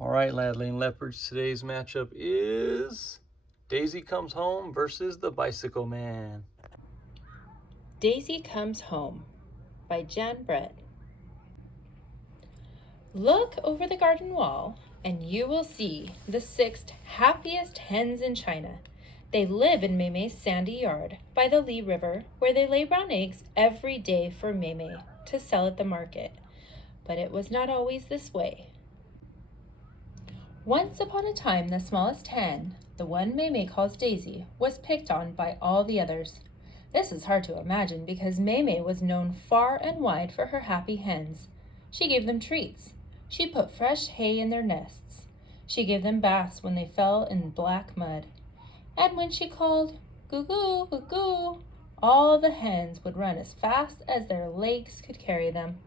All right, Ladley and Leopards, today's matchup is Daisy Comes Home versus the Bicycle Man. Daisy Comes Home by Jan Brett. Look over the garden wall, and you will see the 6 happiest hens in China. They live in Mei's sandy yard by the Li River, where they lay brown eggs every day for Mei to sell at the market. But it was not always this way. Once upon a time, the smallest hen, the one Mei calls Daisy, was picked on by all the others. This is hard to imagine because Mei was known far and wide for her happy hens. She gave them treats. She put fresh hay in their nests. She gave them baths when they fell in black mud. And when she called, "Goo goo, goo goo," all the hens would run as fast as their legs could carry them.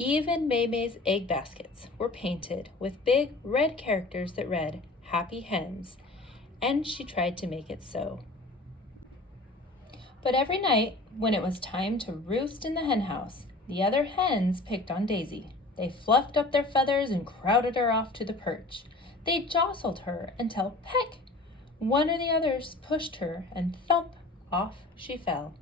Even Mei's egg baskets were painted with big red characters that read, "Happy Hens," and she tried to make it so. But every night, when it was time to roost in the hen house, the other hens picked on Daisy. They fluffed up their feathers and crowded her off to the perch. They jostled her until, peck, one or the others pushed her, and thump, off she fell.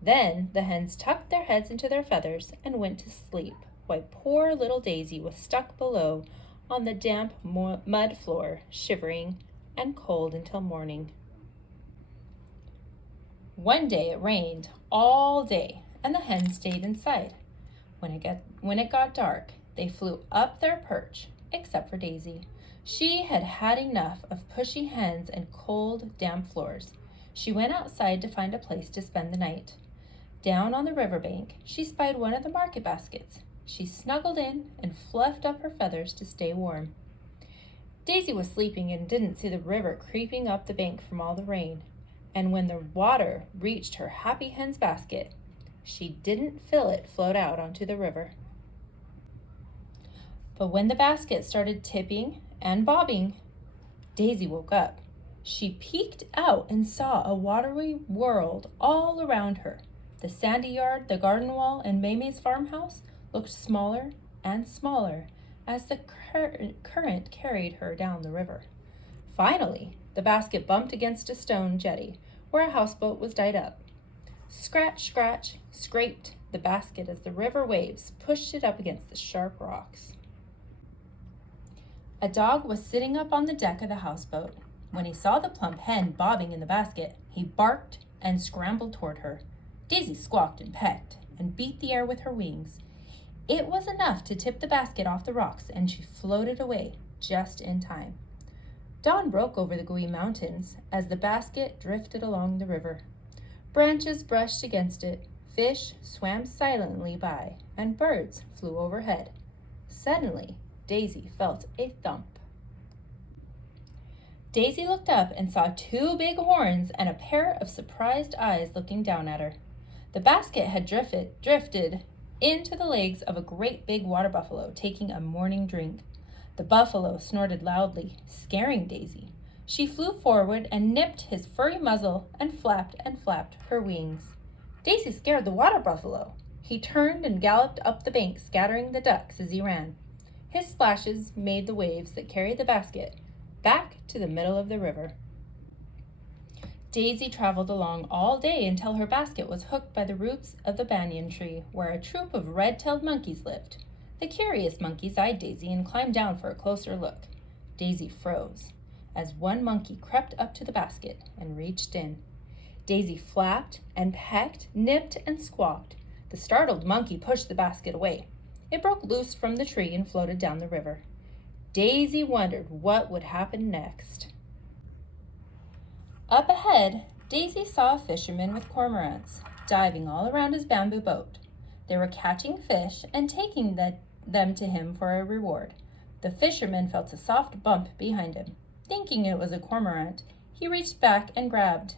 Then the hens tucked their heads into their feathers and went to sleep, while poor little Daisy was stuck below on the damp mud floor, shivering and cold until morning. One day it rained all day, and the hens stayed inside. When it got dark, they flew up their perch, except for Daisy. She had had enough of pushy hens and cold, damp floors. She went outside to find a place to spend the night. Down on the riverbank, she spied one of the market baskets. She snuggled in and fluffed up her feathers to stay warm. Daisy was sleeping and didn't see the river creeping up the bank from all the rain. And when the water reached her happy hen's basket, she didn't feel it float out onto the river. But when the basket started tipping and bobbing, Daisy woke up. She peeked out and saw a watery world all around her. The sandy yard, the garden wall, and Mei's farmhouse looked smaller and smaller as the current carried her down the river. Finally, the basket bumped against a stone jetty where a houseboat was tied up. Scratch, scratch, scraped the basket as the river waves pushed it up against the sharp rocks. A dog was sitting up on the deck of the houseboat. When he saw the plump hen bobbing in the basket, he barked and scrambled toward her. Daisy squawked and pecked and beat the air with her wings. It was enough to tip the basket off the rocks, and she floated away just in time. Dawn broke over the gooey mountains as the basket drifted along the river. Branches brushed against it, fish swam silently by, and birds flew overhead. Suddenly, Daisy felt a thump. Daisy looked up and saw 2 big horns and a pair of surprised eyes looking down at her. The basket had drifted into the legs of a great big water buffalo taking a morning drink. The buffalo snorted loudly, scaring Daisy. She flew forward and nipped his furry muzzle and flapped her wings. Daisy scared the water buffalo. He turned and galloped up the bank, scattering the ducks as he ran. His splashes made the waves that carried the basket back to the middle of the river. Daisy traveled along all day until her basket was hooked by the roots of the banyan tree, where a troop of red-tailed monkeys lived. The curious monkeys eyed Daisy and climbed down for a closer look. Daisy froze as one monkey crept up to the basket and reached in. Daisy flapped and pecked, nipped and squawked. The startled monkey pushed the basket away. It broke loose from the tree and floated down the river. Daisy wondered what would happen next. Up ahead, Daisy saw a fisherman with cormorants diving all around his bamboo boat. They were catching fish and taking them to him for a reward. The fisherman felt a soft bump behind him. Thinking it was a cormorant, he reached back and grabbed.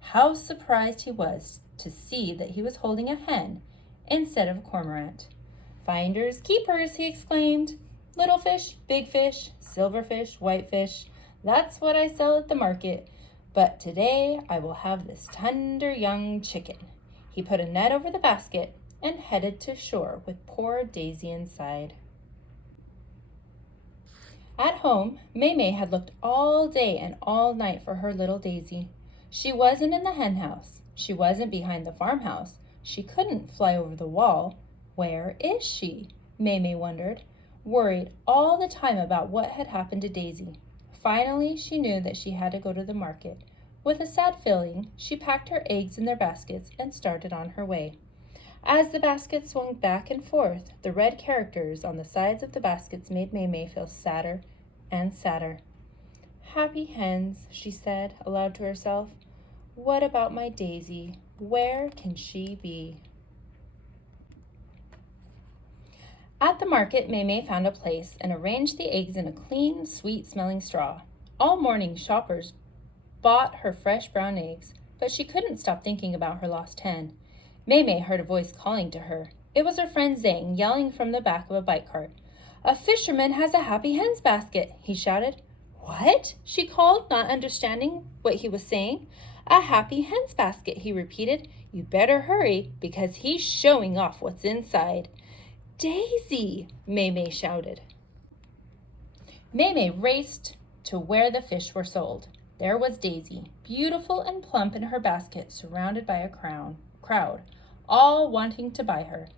How surprised he was to see that he was holding a hen instead of a cormorant. "Finders, keepers," he exclaimed. "Little fish, big fish, silver fish, white fish. That's what I sell at the market. But today I will have this tender young chicken." He put a net over the basket and headed to shore with poor Daisy inside. At home, Maymay had looked all day and all night for her little Daisy. She wasn't in the hen house. She wasn't behind the farmhouse. She couldn't fly over the wall. Where is she? Maymay wondered, worried all the time about what had happened to Daisy. Finally, she knew that she had to go to the market. With a sad feeling, she packed her eggs in their baskets and started on her way. As the basket swung back and forth, the red characters on the sides of the baskets made Maymay feel sadder and sadder. "Happy hens," she said aloud to herself. "What about my Daisy? Where can she be?" At the market, Maymay found a place and arranged the eggs in a clean, sweet-smelling straw. All morning, shoppers bought her fresh brown eggs, but she couldn't stop thinking about her lost hen. Maymay heard a voice calling to her. It was her friend Zhang, yelling from the back of a bike cart. "A fisherman has a happy hen's basket," he shouted. "What?" she called, not understanding what he was saying. "A happy hen's basket," he repeated. "You better hurry, because he's showing off what's inside." "Daisy!" Maymay shouted. Maymay raced to where the fish were sold. There was Daisy, beautiful and plump in her basket, surrounded by a crowd, all wanting to buy her.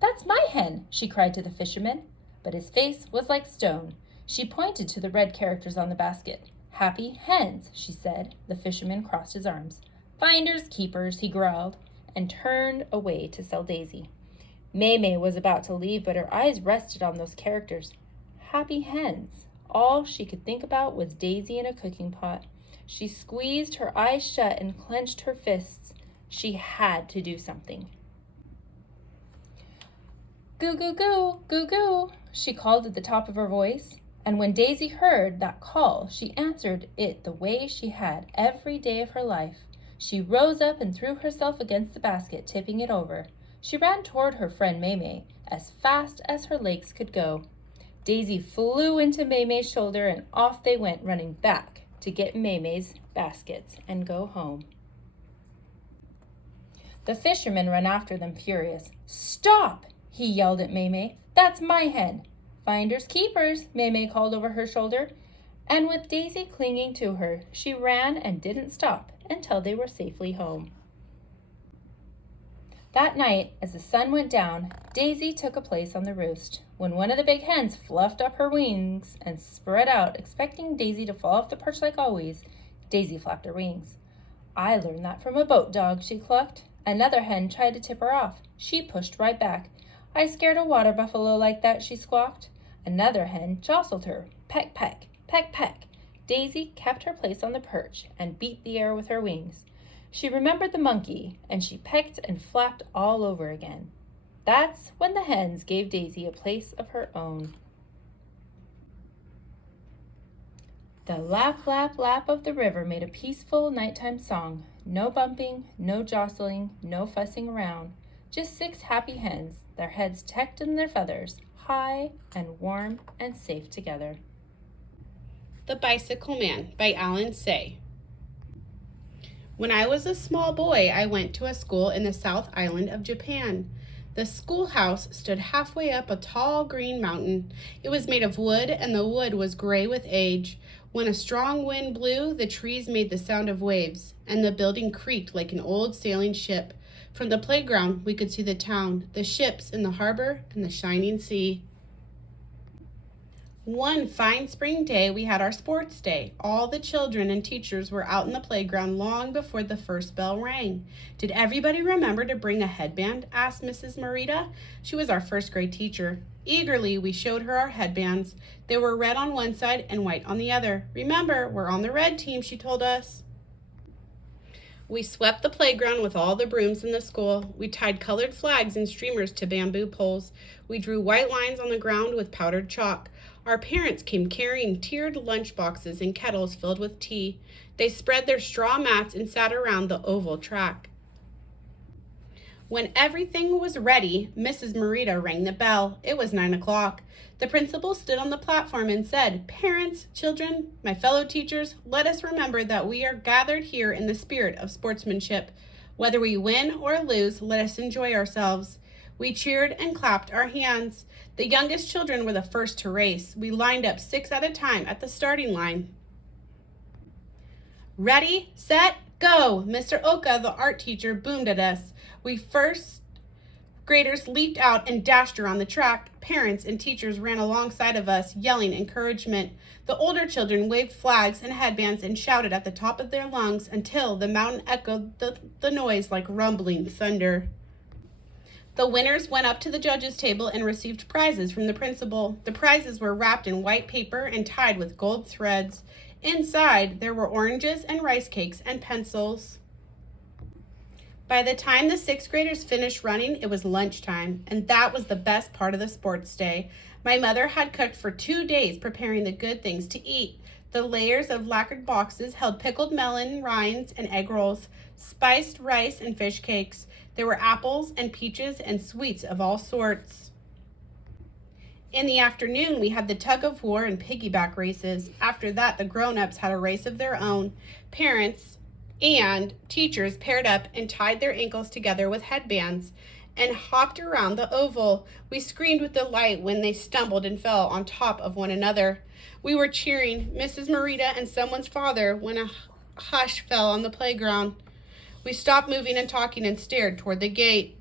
"That's my hen," she cried to the fisherman, but his face was like stone. She pointed to the red characters on the basket. "Happy hens," she said. The fisherman crossed his arms. "Finders, keepers," he growled, and turned away to sell Daisy. Maymay was about to leave, but her eyes rested on those characters. Happy hens. All she could think about was Daisy in a cooking pot. She squeezed her eyes shut and clenched her fists. She had to do something. "Goo, goo, goo, goo, goo," she called at the top of her voice. And when Daisy heard that call, she answered it the way she had every day of her life. She rose up and threw herself against the basket, tipping it over. She ran toward her friend Maymay as fast as her legs could go. Daisy flew into Maymay's shoulder, and off they went, running back to get Maymay's baskets and go home. The fisherman ran after them, furious. "Stop!" he yelled at Maymay. "That's my hen." "Finders, keepers," Maymay called over her shoulder. And with Daisy clinging to her, she ran and didn't stop until they were safely home. That night, as the sun went down, Daisy took a place on the roost. When one of the big hens fluffed up her wings and spread out, expecting Daisy to fall off the perch like always, Daisy flapped her wings. "I learned that from a boat dog," she clucked. Another hen tried to tip her off. She pushed right back. "I scared a water buffalo like that," she squawked. Another hen jostled her. Peck, peck, peck, peck. Daisy kept her place on the perch and beat the air with her wings. She remembered the monkey, and she pecked and flapped all over again. That's when the hens gave Daisy a place of her own. The lap, lap, lap of the river made a peaceful nighttime song. No bumping, no jostling, no fussing around. Just 6 happy hens, their heads tucked in their feathers, high and warm and safe together. The Bicycle Man by Alan Say. When I was a small boy, I went to a school in the South Island of Japan. The schoolhouse stood halfway up a tall green mountain. It was made of wood, and the wood was gray with age. When a strong wind blew, the trees made the sound of waves, and the building creaked like an old sailing ship. From the playground, we could see the town, the ships in the harbor, and the shining sea. One fine spring day, we had our sports day. All the children and teachers were out in the playground long before the first bell rang. "Did everybody remember to bring a headband?" asked Mrs. Morita. She was our first grade teacher. Eagerly, we showed her our headbands. They were red on one side and white on the other. "Remember, we're on the red team," she told us. We swept the playground with all the brooms in the school. We tied colored flags and streamers to bamboo poles. We drew white lines on the ground with powdered chalk. Our parents came carrying tiered lunch boxes and kettles filled with tea. They spread their straw mats and sat around the oval track. When everything was ready, Mrs. Morita rang the bell. It was 9 o'clock. The principal stood on the platform and said, "Parents, children, my fellow teachers, let us remember that we are gathered here in the spirit of sportsmanship. Whether we win or lose, let us enjoy ourselves. We cheered and clapped our hands. The youngest children were the first to race. We lined up 6 at a time at the starting line. Ready, set, go! Mr. Oka, the art teacher, boomed at us. We first graders leaped out and dashed around the track. Parents and teachers ran alongside of us, yelling encouragement. The older children waved flags and headbands and shouted at the top of their lungs until the mountain echoed the noise like rumbling thunder. The winners went up to the judges' table and received prizes from the principal. The prizes were wrapped in white paper and tied with gold threads. Inside, there were oranges and rice cakes and pencils. By the time the 6th graders finished running, it was lunchtime, and that was the best part of the sports day. My mother had cooked for 2 days, preparing the good things to eat. The layers of lacquered boxes held pickled melon rinds and egg rolls, spiced rice and fish cakes. There were apples and peaches and sweets of all sorts. In the afternoon, we had the tug of war and piggyback races. After that, the grown-ups had a race of their own. Parents and teachers paired up and tied their ankles together with headbands and hopped around the oval. We screamed with delight when they stumbled and fell on top of one another. We were cheering Mrs. Marita and someone's father when a hush fell on the playground. We stopped moving and talking and stared toward the gate.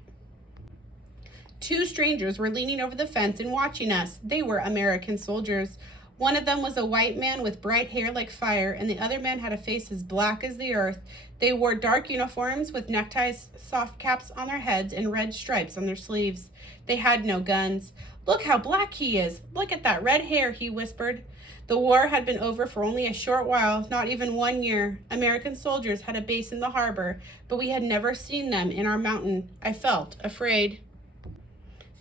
2 strangers were leaning over the fence and watching us. They were American soldiers. One of them was a white man with bright hair like fire, and the other man had a face as black as the earth. They wore dark uniforms with neckties, soft caps on their heads, and red stripes on their sleeves. They had no guns. "Look how black he is! Look at that red hair," he whispered. The war had been over for only a short while, not even 1 year. American soldiers had a base in the harbor, but we had never seen them in our mountain. I felt afraid.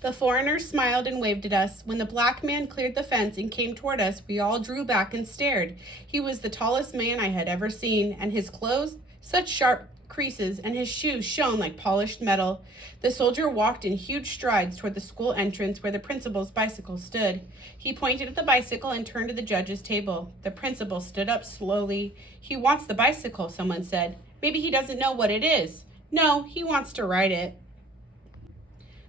The foreigners smiled and waved at us. When the black man cleared the fence and came toward us, we all drew back and stared. He was the tallest man I had ever seen, and his clothes, such sharp creases, and his shoes shone like polished metal. The soldier walked in huge strides toward the school entrance where the principal's bicycle stood. He pointed at the bicycle and turned to the judge's table. The principal stood up slowly. "He wants the bicycle," someone said. "Maybe he doesn't know what it is." "No, he wants to ride it."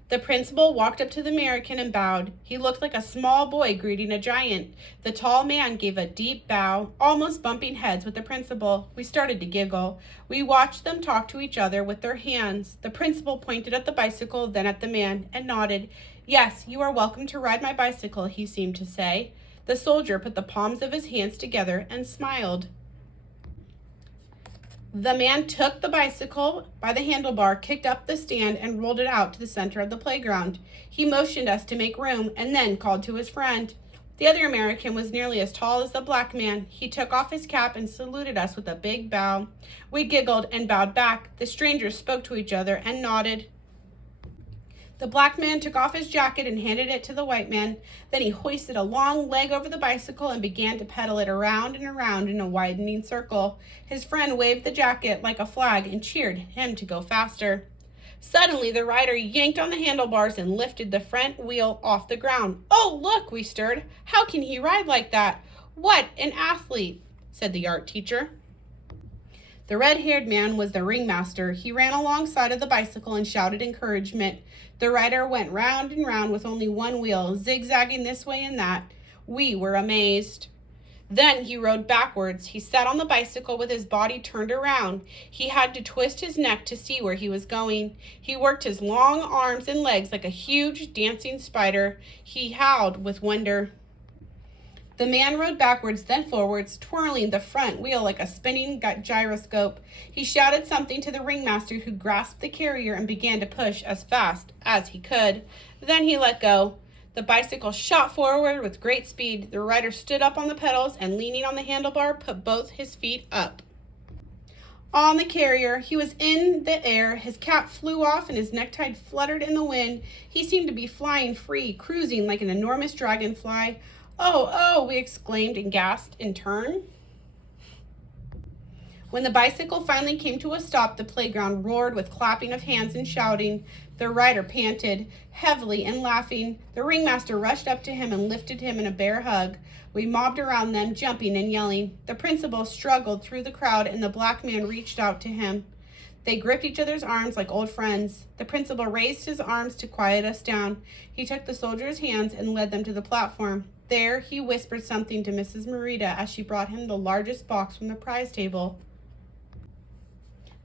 The principal walked up to the American and bowed. He looked like a small boy greeting a giant. The tall man gave a deep bow, almost bumping heads with the principal. We started to giggle. We watched them talk to each other with their hands. The principal pointed at the bicycle, then at the man, and nodded. "Yes, you are welcome to ride my bicycle," he seemed to say. The soldier put the palms of his hands together and smiled. The man took the bicycle by the handlebar, kicked up the stand, and rolled it out to the center of the playground. He motioned us to make room and then called to his friend. The other American was nearly as tall as the black man. He took off his cap and saluted us with a big bow. We giggled and bowed back. The strangers spoke to each other and nodded. The black man took off his jacket and handed it to the white man. Then he hoisted a long leg over the bicycle and began to pedal it around and around in a widening circle. His friend waved the jacket like a flag and cheered him to go faster. Suddenly, the rider yanked on the handlebars and lifted the front wheel off the ground. "Oh, look," we stirred. "How can he ride like that?" "What an athlete," said the art teacher. The red-haired man was the ringmaster. He ran alongside of the bicycle and shouted encouragement. The rider went round and round with only one wheel, zigzagging this way and that. We were amazed. Then he rode backwards. He sat on the bicycle with his body turned around. He had to twist his neck to see where he was going. He worked his long arms and legs like a huge dancing spider. He howled with wonder. The man rode backwards, then forwards, twirling the front wheel like a spinning gyroscope. He shouted something to the ringmaster, who grasped the carrier and began to push as fast as he could. Then he let go. The bicycle shot forward with great speed. The rider stood up on the pedals and, leaning on the handlebar, put both his feet up. On the carrier, he was in the air. His cap flew off and his necktie fluttered in the wind. He seemed to be flying free, cruising like an enormous dragonfly. "Oh, oh," we exclaimed and gasped in turn. When the bicycle finally came to a stop, the playground roared with clapping of hands and shouting. The rider panted heavily and laughing. The ringmaster rushed up to him and lifted him in a bear hug. We mobbed around them, jumping and yelling. The principal struggled through the crowd, and the black man reached out to him. They gripped each other's arms like old friends. The principal raised his arms to quiet us down. He took the soldiers' hands and led them to the platform. There, he whispered something to Mrs. Morita as she brought him the largest box from the prize table.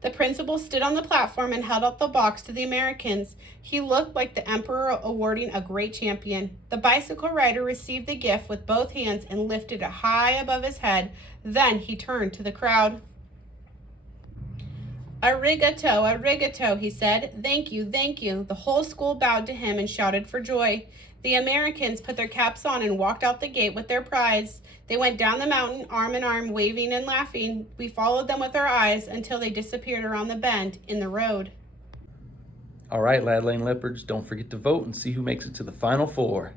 The principal stood on the platform and held out the box to the Americans. He looked like the emperor awarding a great champion. The bicycle rider received the gift with both hands and lifted it high above his head. Then he turned to the crowd. "Arigato, arigato," he said. "Thank you, thank you." The whole school bowed to him and shouted for joy. The Americans put their caps on and walked out the gate with their prize. They went down the mountain, arm in arm, waving and laughing. We followed them with our eyes until they disappeared around the bend in the road. All right, Lad Lane Leopards, don't forget to vote and see who makes it to the Final Four.